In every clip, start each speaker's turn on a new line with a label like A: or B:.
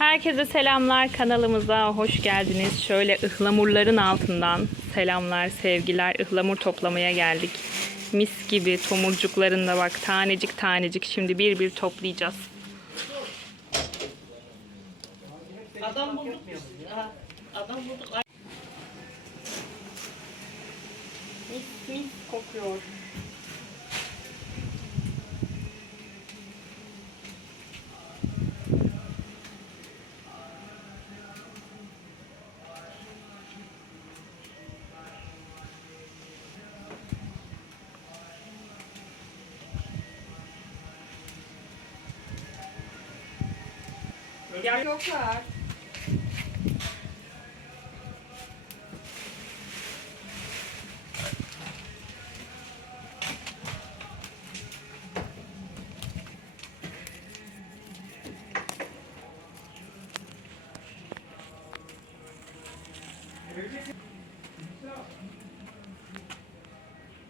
A: Herkese selamlar kanalımıza hoş geldiniz. Şöyle ıhlamurların altından selamlar, sevgiler. Ihlamur toplamaya geldik. Mis gibi tomurcuklarında bak tanecik tanecik şimdi bir bir toplayacağız.
B: Adam bulduk adam bulduk.
A: Mis mis kokuyor.
C: Çok var.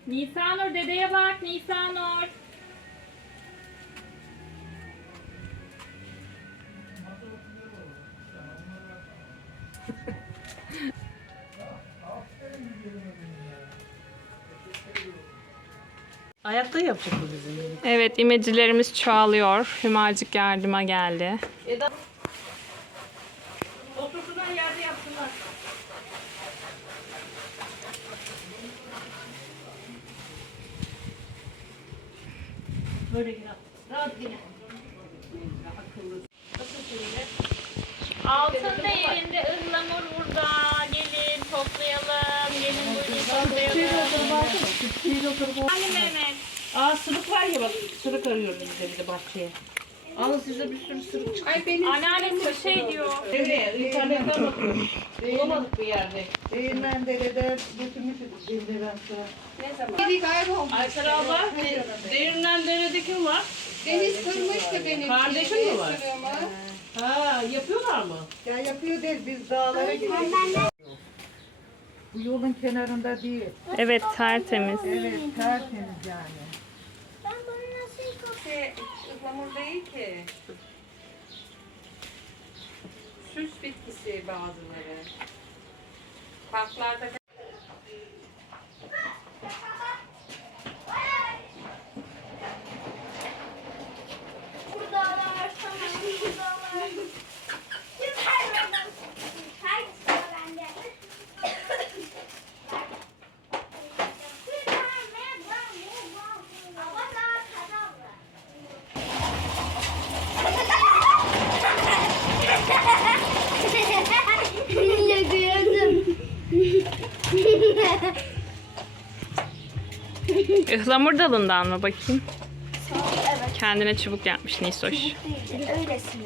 A: Nisanur dedeye bak Nisanur.
B: Bu bizim.
A: Evet imecilerimiz çoğalıyor. Hümacık yardıma geldi.
B: Eda. Otursunlar yerde yapsınlar. Böyle yine. Rahat yine. Akıllı. Nasıl şöyle?
A: Altın değerinde ıhlamur burada. Gelin toplayalım. Gelin buyurun toplayalım. Ali Mehmet.
B: Aa sırık var ya bak. Sırık arıyoruz biz de bir de bahçeye. Alın size bir sürü sırık çıktı.
C: Ay benim
A: Anneannem bir şey diyor.
B: Evet, internetten bakıyoruz. Bulamadık bir yerde.
C: değirmen derede götürmüşüz bildiren sonra. Ne zaman? Biri kaybolmuş.
B: Aysel abla, de, Değirmen Dere'de kim var?
C: Deniz kırmıştı benim.
B: Kardeşin mi var? Ha, yapıyorlar mı?
C: Ya yapıyor değil biz dağlara gidiyoruz. Bu yolun kenarında değil.
A: Evet tertemiz.
C: Evet tertemiz yani.
D: Ben bunu nasıl kopyalayayım?
C: Şey, ıhlamur değil ki. Süs bitkisi bazıları. Parklarda
D: Burada var, tamam, burada var. Tüm her yerden Hangisi var bende? Ama daha kazandı. Ne gördüm.
A: Ihlamur dalından mı bakayım?
D: Evet.
A: Kendine çubuk yapmış Nisoş.
D: Öylesine.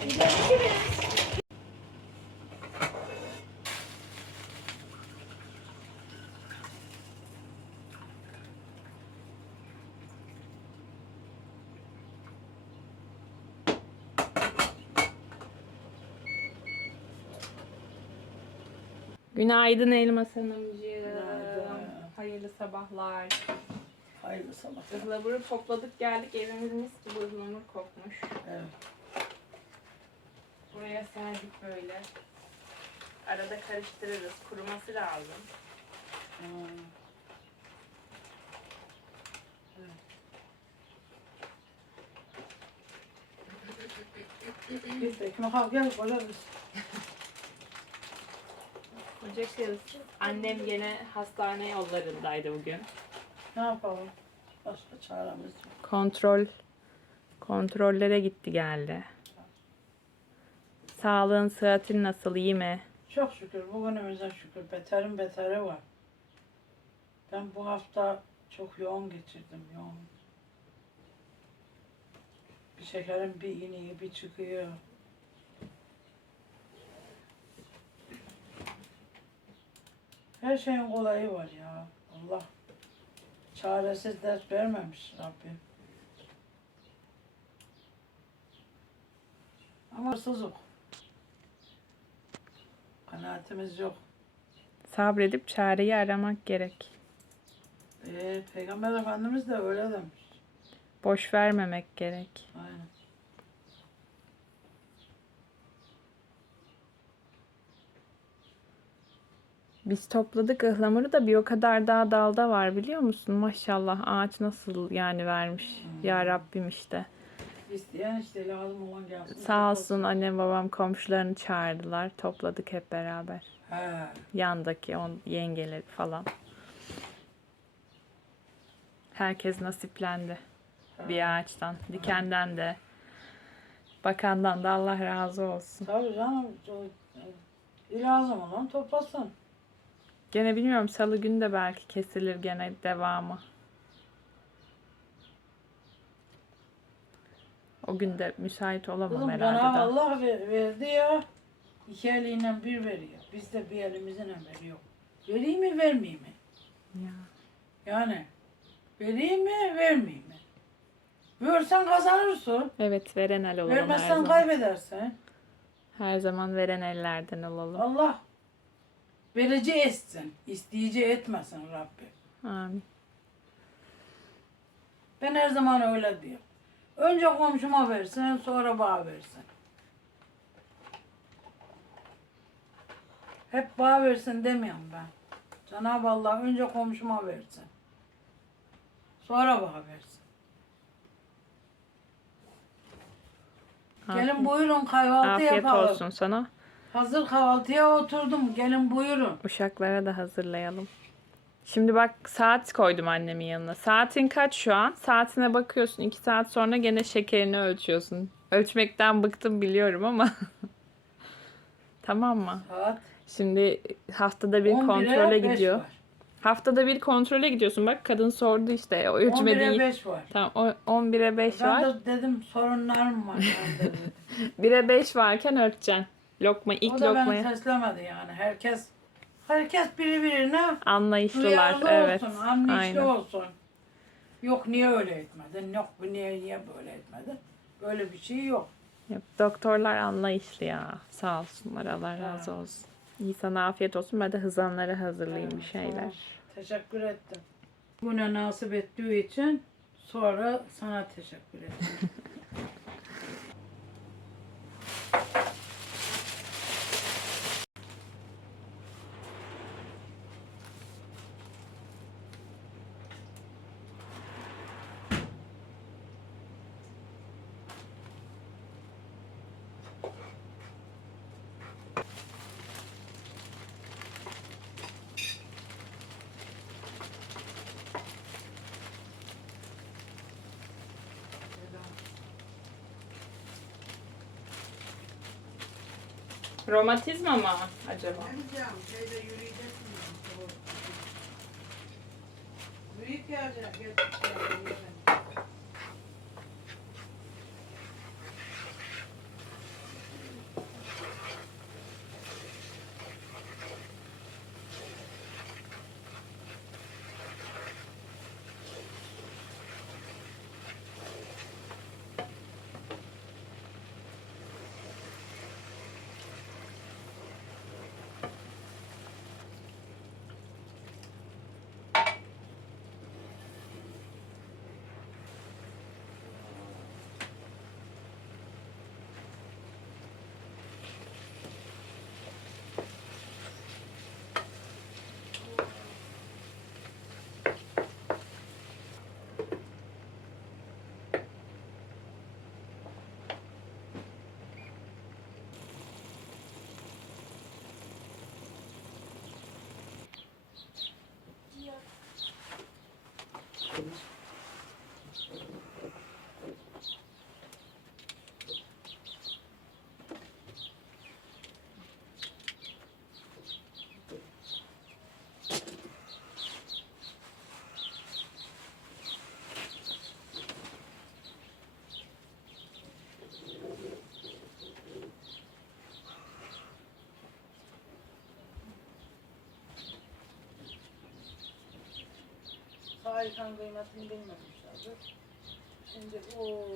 A: Günaydın Elmas Hanımcığım. Hayırlı sabahlar.
B: Hayırlı sabah.
A: Ihlamuru topladık geldik evimiz mis gibi ıhlamur kokmuş.
B: Evet.
A: Buraya serdik böyle. Arada karıştırırız. Kuruması lazım.
B: Biz de ekmek al gel koyarız.
A: Kız. Annem gene hastane yollarındaydı bugün.
B: Ne yapalım? Başka çaremiz yok.
A: Kontrol kontrollere gitti geldi. Sağlığın, sıhhatin nasıl, iyi mi?
B: Çok şükür bugünümüze şükür. Beterin beteri var. Ben bu hafta çok yoğun geçirdim. Yoğun. Bir şekerim bir iniyor bir çıkıyor. Her şeyin kolayı var ya. Allah çaresiz dert vermemiş Rabbim. Ama hırsızlık. Kanaatimiz yok.
A: Sabredip çareyi aramak gerek.
B: Ee, Peygamber Efendimiz de öyle demiş.
A: Boş vermemek gerek.
B: Aynen.
A: Biz topladık ıhlamuru da bir o kadar daha dalda var biliyor musun? Maşallah ağaç nasıl yani vermiş. Ya Rabbim işte.
B: İsteyen işte lazım olan gelsin.
A: Sağ olsun annem babam komşularını çağırdılar. Topladık hep beraber.
B: He.
A: Yandaki on yengeleri falan. Herkes nasiplendi. Bir ağaçtan, dikenden de. Bakandan da Allah razı olsun.
B: Tabii canım. e, lazım olan toplasın.
A: Gene bilmiyorum salı günü de belki kesilir gene devamı. O gün de müsait olamam
B: Kızım
A: herhalde
B: bana
A: de.
B: Allah ver- verdi ya. İki eliyle bir veriyor. Biz de bir elimizle veriyor. Vereyim mi vermeyeyim mi?
A: Ya.
B: Yani vereyim mi vermeyeyim mi? Versen kazanırsın.
A: Evet veren el olalım
B: Vermezsen kaybedersin.
A: Her zaman veren ellerden olalım.
B: Allah verici etsin. isteyici etmesin Rabbim.
A: Amin.
B: Ben her zaman öyle diyorum. Önce komşuma versin sonra bana versin. Hep bana versin demiyorum ben. Cenab-ı Allah önce komşuma versin. Sonra bana versin. Gelin
A: Afiyet-
B: buyurun kahvaltı
A: Afiyet
B: yapalım.
A: olsun sana.
B: Hazır kahvaltıya oturdum. Gelin buyurun.
A: Uşaklara da hazırlayalım. Şimdi bak saat koydum annemin yanına. Saatin kaç şu an? Saatine bakıyorsun. iki saat sonra gene şekerini ölçüyorsun. Ölçmekten bıktım biliyorum ama. tamam mı?
B: Saat
A: Şimdi haftada bir
B: 11'e
A: kontrole
B: 5
A: gidiyor.
B: var.
A: Haftada bir kontrole gidiyorsun. Bak kadın sordu işte. O
B: 11'e
A: ölçmediği.
B: 5 var.
A: Tamam o 11'e 5
B: Ben
A: var.
B: de dedim sorunlarım var. ben de dedim.
A: 1'e 5 varken ölçeceksin. Lokma ilk
B: o da beni
A: lokmayı.
B: teslemedi yani. Herkes herkes birbirine
A: Anlayışlılar.
B: duyarlı
A: Evet.
B: olsun, anlayışlı
A: Aynen.
B: olsun. Yok niye öyle etmedin, yok bu niye niye böyle etmedin. Böyle bir şey yok.
A: Yok, doktorlar anlayışlı ya. Sağ olsunlar. Allah razı olsun. İyi sana afiyet olsun. Ben de hızanlara hazırlayayım bir
B: Evet,
A: şeyler.
B: tamam. Teşekkür ettim. Buna nasip ettiği için sonra sana teşekkür ettim.
A: Romatizma mı acaba?
C: Geleceğim, şeyde yürüyeceksin. Büyük gelecek, please? Sahikan kıymetini bilmemişlerdir. Şimdi o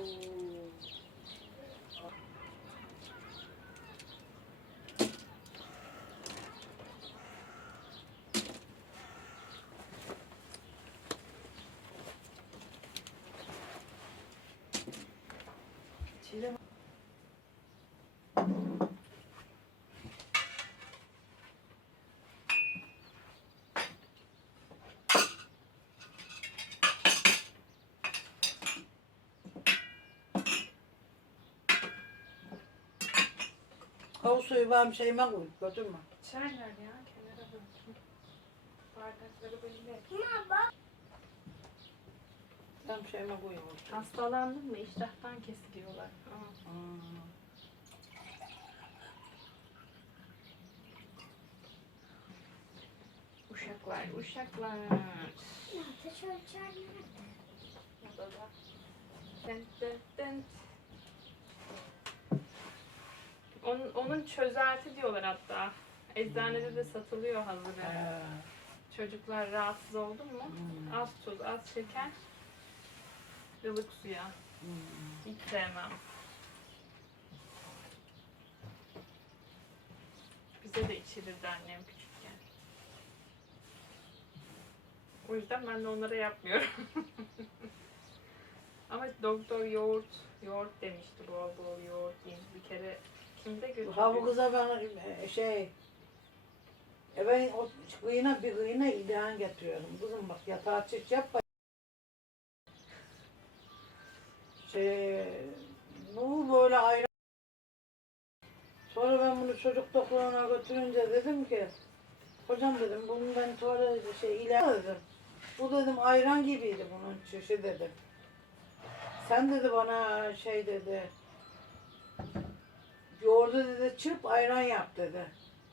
C: Çile
B: Kavuk suyu benim şeyime koy. Götürme.
A: İçerler ya kenara bırakın. Bardakları böyle.
B: Benim şeyime koyuyorum.
A: Hastalandın mı iştahtan kesiliyorlar. Aa.
B: Hmm.
A: Uşaklar, uşaklar.
D: Ateş ölçer nerede?
A: Odada. Dın dın dın. Onun, onun çözelti diyorlar hatta. Eczanede de satılıyor hazırı.
B: He.
A: Çocuklar rahatsız oldu mu?
B: Hmm.
A: Az tuz, az şeker. ılık suya.
B: Hmm.
A: Hiç sevmem. Bize de içirirdi annem küçükken. O yüzden ben de onlara yapmıyorum. Ama doktor yoğurt, yoğurt demişti bol bol yoğurt yiyin. Bir kere kimde götürdü?
B: Ha bu kıza ben e, şey e o kıyına bir kıyına ilhan getiriyorum. Kızım bak yatağa çiş yapma. Şey bu böyle ayrı. Sonra ben bunu çocuk doktoruna götürünce dedim ki hocam dedim bunu ben tuvalet şey ilhan dedim. Bu dedim ayran gibiydi bunun çişi dedim. Sen dedi bana şey dedi Yoğurdu dedi çırp ayran yap dedi.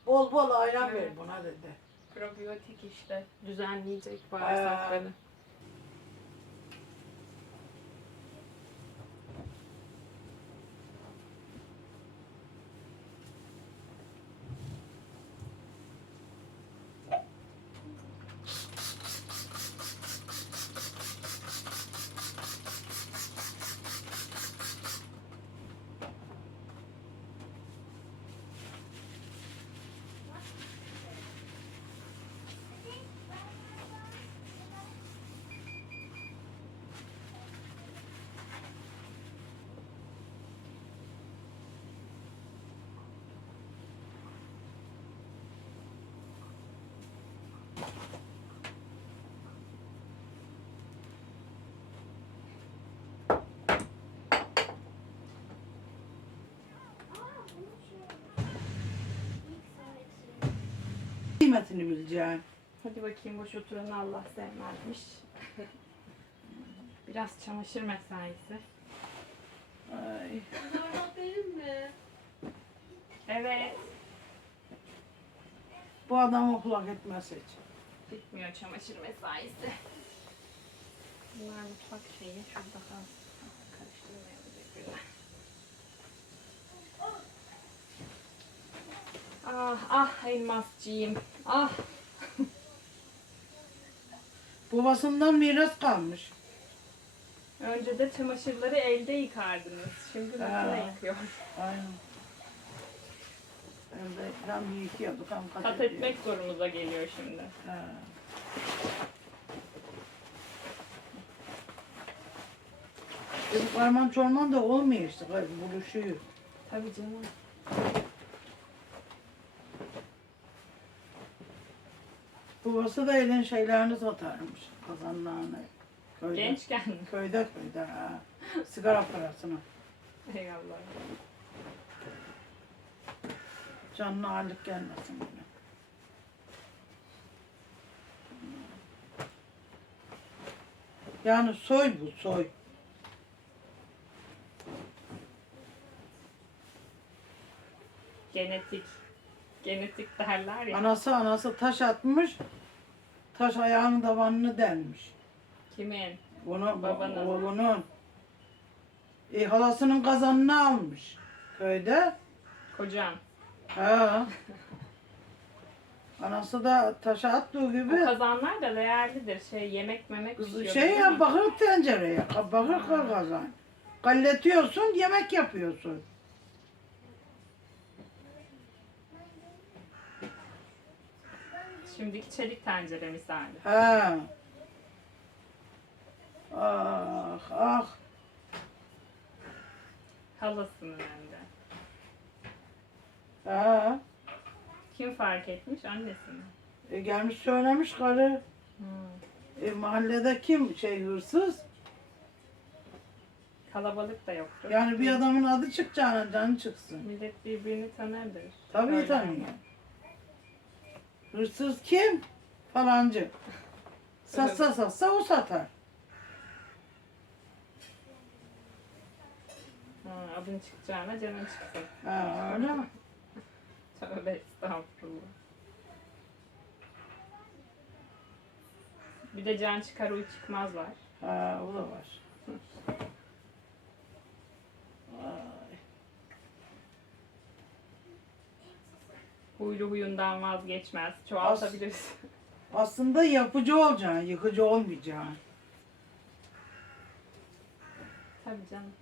B: Bol bol ayran ver
A: Evet.
B: buna dedi.
A: Probiyotik işte düzenleyecek bağırsakları.
B: Kıymetini bileceksin.
A: Hadi bakayım boş oturanı Allah sevmezmiş. Biraz çamaşır mesaisi.
B: Ay.
A: Evet.
B: Bu adam okula gitmez hiç.
A: Bitmiyor çamaşır mesaisi. Bunlar mutfak şeyi. Şurada kal. Karıştırmayalım birbirine. Ah ah elmascığım. Ah.
B: Babasından miras kalmış.
A: Önce de çamaşırları elde yıkardınız. Şimdi makine yıkıyor.
B: Aynen. Evde hem yıkıyorduk hem kat,
A: Kat
B: ediyorduk.
A: etmek zorumuza geliyor şimdi.
B: Ha. Bu karman çorman da olmuyor işte. Buluşuyor.
A: Tabii canım.
B: Babası da elin şeylerini satarmış. Kazanlarını. Köyde.
A: Gençken.
B: Köyde köyde ha. Sigara parasını.
A: Eyvallah.
B: Canına ağırlık gelmesin yine. Yani soy bu soy.
A: Genetik. Genetik derler ya.
B: Anası anası taş atmış. Taş ayağının tabanını delmiş.
A: Kimin?
B: Bunu
A: Babanın.
B: oğlunun. E, halasının kazanını almış köyde.
A: Kocan.
B: Ha. Anası da taşa attığı gibi
A: kazanlar da değerlidir. Şey yemek memek pişiyor.
B: şey ya bakır tencereye, bakır kazan. Galletiyorsun, yemek yapıyorsun.
A: Şimdiki çelik tencere misali.
B: Ha. Ah ah.
A: Halasının hem de.
B: Ha.
A: Kim fark etmiş? Annesi mi?
B: E, gelmiş söylemiş karı.
A: Hmm.
B: E, mahallede kim şey hırsız?
A: Kalabalık da yoktur.
B: Yani bir adamın adı çıkacağına canı çıksın.
A: Millet birbirini tanırdır.
B: Tabii
A: Öyle.
B: tanıyor. Hırsız kim? Falancı. Satsa satsa o satar.
A: Ha, adın çıkacağına canın çıksın.
B: Ha, öyle mi?
A: Tövbe estağfurullah. Bir de can çıkar uy çıkmaz var.
B: Ha, o da var.
A: Huylu huyundan vazgeçmez. Çoğaltabiliriz.
B: Aslında yapıcı olacaksın, yıkıcı olmayacaksın.
A: Tabii canım.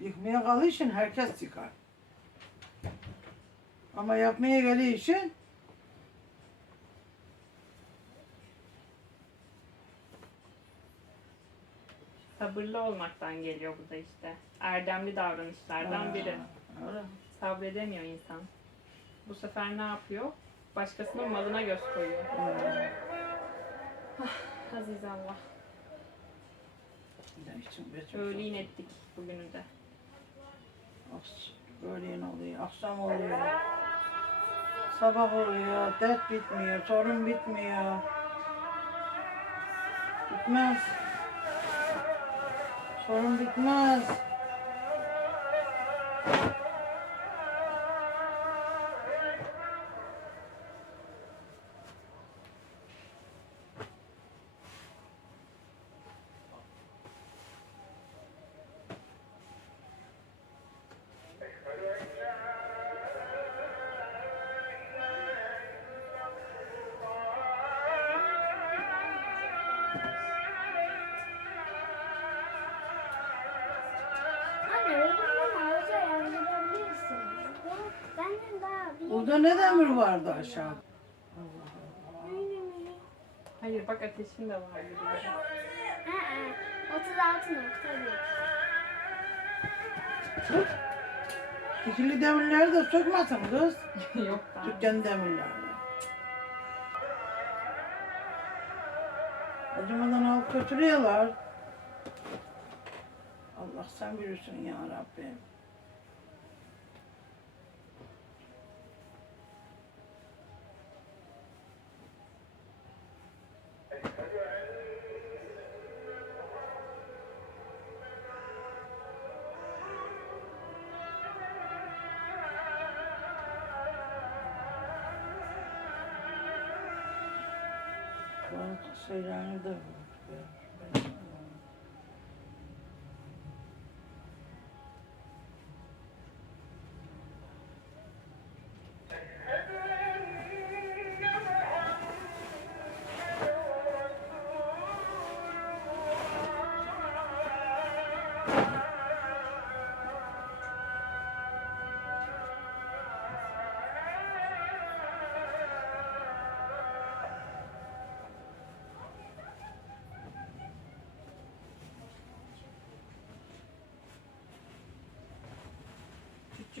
B: Yıkmaya kalışın herkes çıkar. Ama yapmaya gelişin
A: Sabırlı olmaktan geliyor bu da işte. Erdemli davranışlardan biri.
B: Öyle.
A: Sabredemiyor insan. Bu sefer ne yapıyor? Başkasının malına göz koyuyor. Aziz Allah.
B: Ne için geçmiş
A: Öğleyin ettik bugünü de.
B: As- Öğleyin oluyor, akşam oluyor. Sabah oluyor, dert bitmiyor, sorun bitmiyor. Bitmez. Sorun bitmez. Burada ne demir vardı aşağıda?
A: Hayır bak ateşin de var.
D: Aa, 36.1.
B: Dikili demirleri de sökmesin kız.
A: Yok daha.
B: Dükkan demirleri. Acımadan alıp götürüyorlar. Allah sen bilirsin ya Rabbim.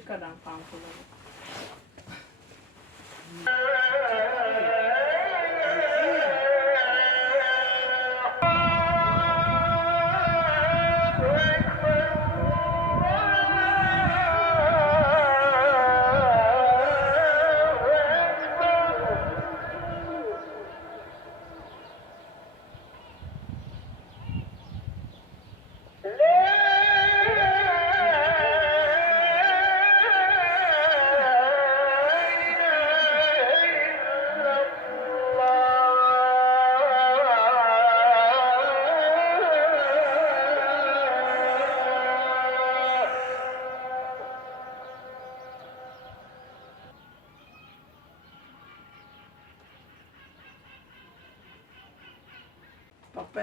A: Küçük adam pantolonu.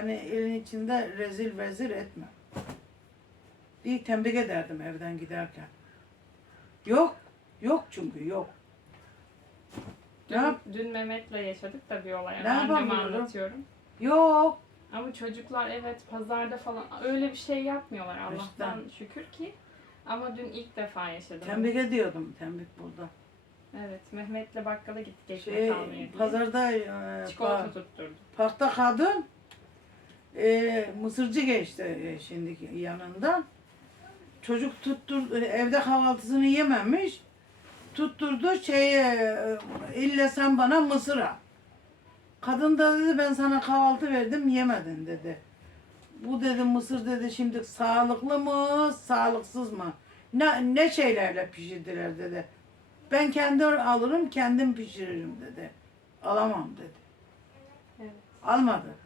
B: Beni elin içinde rezil vezir etme. Diye tembih ederdim evden giderken. Yok. Yok çünkü yok. Ne
A: Dün,
B: yap-
A: dün Mehmet'le yaşadık da bir olay.
B: Ne
A: anneme anlatıyorum.
B: Yok.
A: Ama çocuklar evet pazarda falan öyle bir şey yapmıyorlar Allah'tan şükür ki. Ama dün ilk defa yaşadım.
B: Tembih ediyordum. Tembih burada.
A: Evet Mehmet'le bakkala gittik ekmek
B: Şey,
A: almaya diye.
B: pazarda e,
A: Çikolata
B: pa-
A: tutturdu.
B: parkta kadın e, mısırcı geçti e, şimdiki yanından. Çocuk tuttur evde kahvaltısını yememiş. Tutturdu şeye e, ille sen bana mısır al. Kadın da dedi ben sana kahvaltı verdim yemedin dedi. Bu dedi mısır dedi şimdi sağlıklı mı sağlıksız mı? Ne, ne şeylerle pişirdiler dedi. Ben kendi alırım kendim pişiririm dedi. Alamam dedi.
A: Evet.
B: Almadı.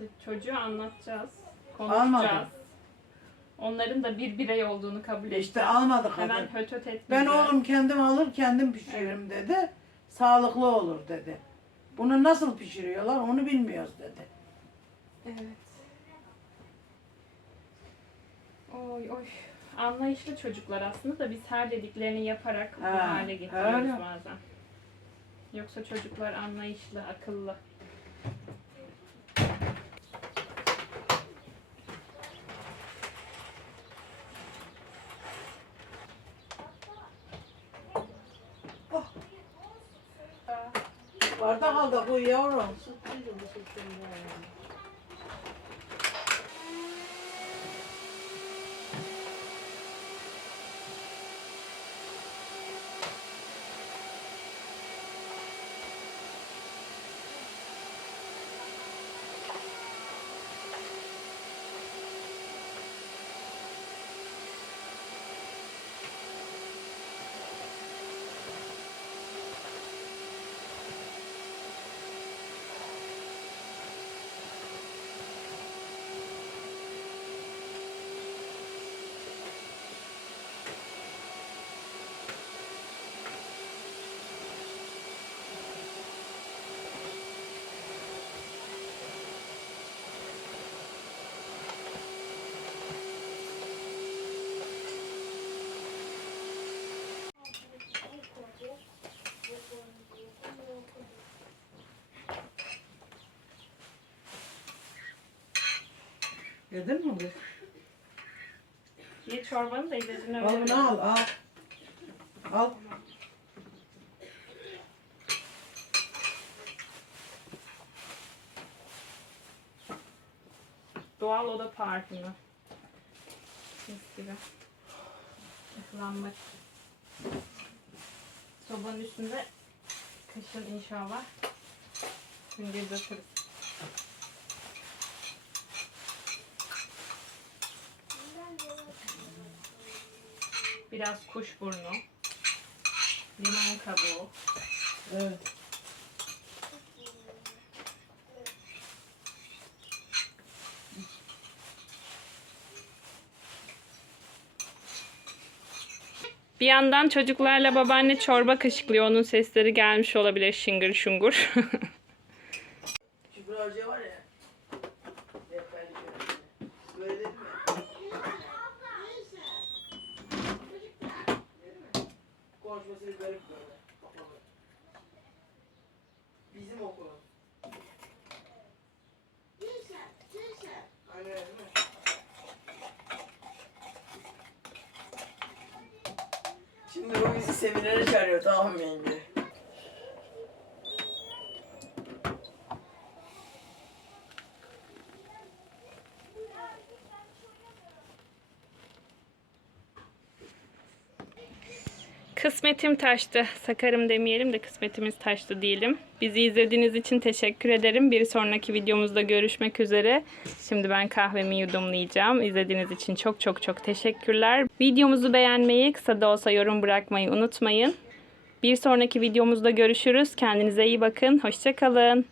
A: İşte çocuğu anlatacağız, konuşacağız. Onların da bir birey olduğunu kabul edeceğiz.
B: İşte almadı kadın.
A: Hemen höt höt
B: Ben
A: etmeyeceğiz.
B: oğlum kendim alır kendim pişiririm dedi. Sağlıklı olur dedi. Bunu nasıl pişiriyorlar onu bilmiyoruz dedi.
A: Evet. Oy oy. Anlayışlı çocuklar aslında da biz her dediklerini yaparak bu
B: Ha,
A: hale getiriyoruz
B: öyle.
A: bazen. Yoksa çocuklar anlayışlı, akıllı.
B: Bardak al da koy yavrum. Yedin mi kız?
A: Ye çorbanı da İzzet'ine
B: Al bunu al al. Al.
A: Doğal oda parfümü. Mis gibi. Ihlanmış. Sobanın üstünde kışın inşallah hüngürdatırız. Biraz kuşburnu. Limon kabuğu.
B: Evet.
A: Bir yandan çocuklarla babaanne çorba kaşıklıyor. Onun sesleri gelmiş olabilir şıngır şungur.
B: Kübra Hoca var ya. rehberlik öğretmeni. Böyle dedi mi? Konuşmasını garip böyle. Kapalı. Bizim okulun. Aynen öyle değil mi? Şimdi o bizi seminere çağırıyor tamam mı?
A: Kısmetim taştı. Sakarım demeyelim de kısmetimiz taştı diyelim. Bizi izlediğiniz için teşekkür ederim. Bir sonraki videomuzda görüşmek üzere. Şimdi ben kahvemi yudumlayacağım. İzlediğiniz için çok çok çok teşekkürler. Videomuzu beğenmeyi, kısa da olsa yorum bırakmayı unutmayın. Bir sonraki videomuzda görüşürüz. Kendinize iyi bakın. Hoşçakalın.